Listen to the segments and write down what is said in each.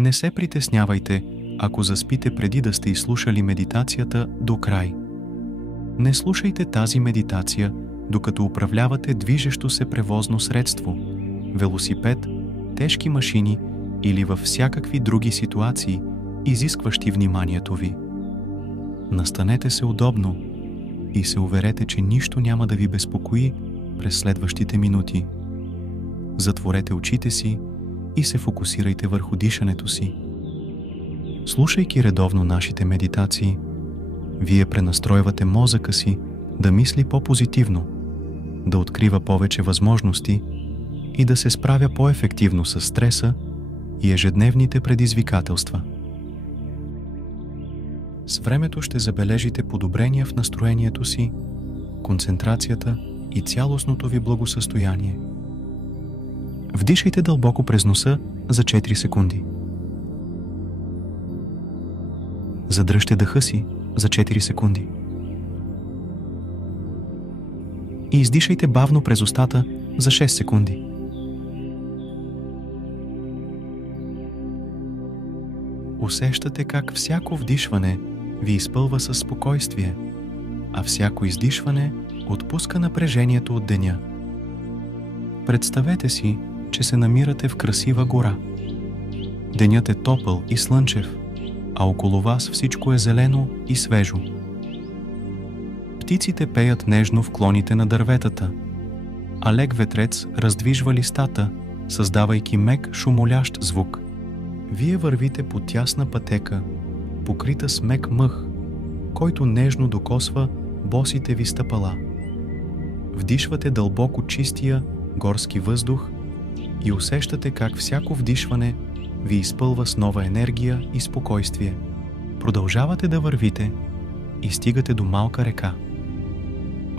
Не се притеснявайте, ако заспите преди да сте изслушали медитацията до край. Не слушайте тази медитация, докато управлявате движещо се превозно средство, велосипед, тежки машини или във всякакви други ситуации, изискващи вниманието ви. Настанете се удобно и се уверете, че нищо няма да ви безпокои през следващите минути. Затворете очите си и се фокусирайте върху дишането си. Слушайки редовно нашите медитации, вие пренастройвате мозъка си да мисли по-позитивно, да открива повече възможности и да се справя по-ефективно с стреса и ежедневните предизвикателства. С времето ще забележите подобрения в настроението си, концентрацията и цялостното ви благосъстояние. Вдишайте дълбоко през носа за 4 секунди. Задръжте дъха си за 4 секунди. И издишайте бавно през устата за 6 секунди. Усещате как всяко вдишване ви изпълва със спокойствие, а всяко издишване отпуска напрежението от деня. Представете си, че се намирате в красива гора. Денят е топъл и слънчев, а около вас всичко е зелено и свежо. Птиците пеят нежно в клоните на дърветата, а лек ветрец раздвижва листата, създавайки мек шумолящ звук. Вие вървите по тясна пътека, покрита с мек мъх, който нежно докосва босите ви стъпала. Вдишвате дълбоко чистия горски въздух и усещате как всяко вдишване ви изпълва с нова енергия и спокойствие. Продължавате да вървите и стигате до малка река.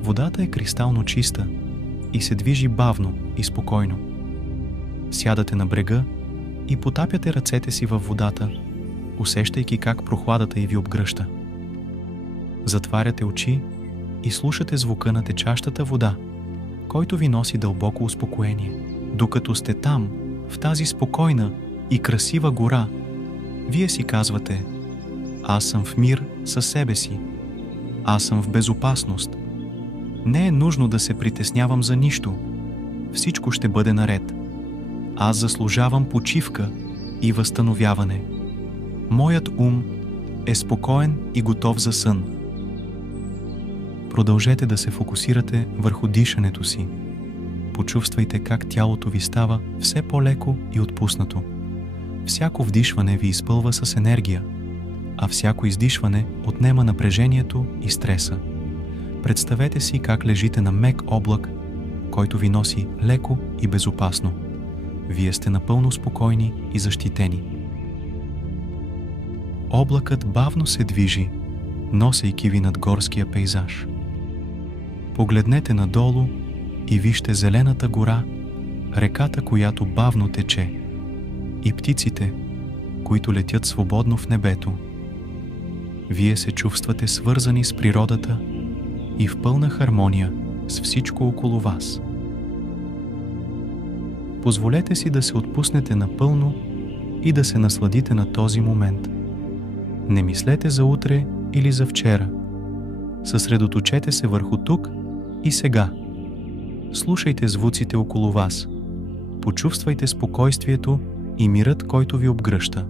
Водата е кристално чиста и се движи бавно и спокойно. Сядате на брега и потапяте ръцете си във водата, усещайки как прохладата й ви обгръща. Затваряте очи и слушате звука на течащата вода, който ви носи дълбоко успокоение. Докато сте там, в тази спокойна и красива гора, вие си казвате: аз съм в мир със себе си. Аз съм в безопасност. Не е нужно да се притеснявам за нищо. Всичко ще бъде наред. Аз заслужавам почивка и възстановяване. Моят ум е спокоен и готов за сън. Продължете да се фокусирате върху дишането си. Почувствайте как тялото ви става все по-леко и отпуснато. Всяко вдишване ви изпълва с енергия, а всяко издишване отнема напрежението и стреса. Представете си как лежите на мек облак, който ви носи леко и безопасно. Вие сте напълно спокойни и защитени. Облакът бавно се движи, носейки ви над горския пейзаж. Погледнете надолу и вижте зелената гора, реката, която бавно тече, и птиците, които летят свободно в небето. Вие се чувствате свързани с природата и в пълна хармония с всичко около вас. Позволете си да се отпуснете напълно и да се насладите на този момент. Не мислете за утре или за вчера. Съсредоточете се върху тук и сега. Слушайте звуците около вас. Почувствайте спокойствието и мирът, който ви обгръща.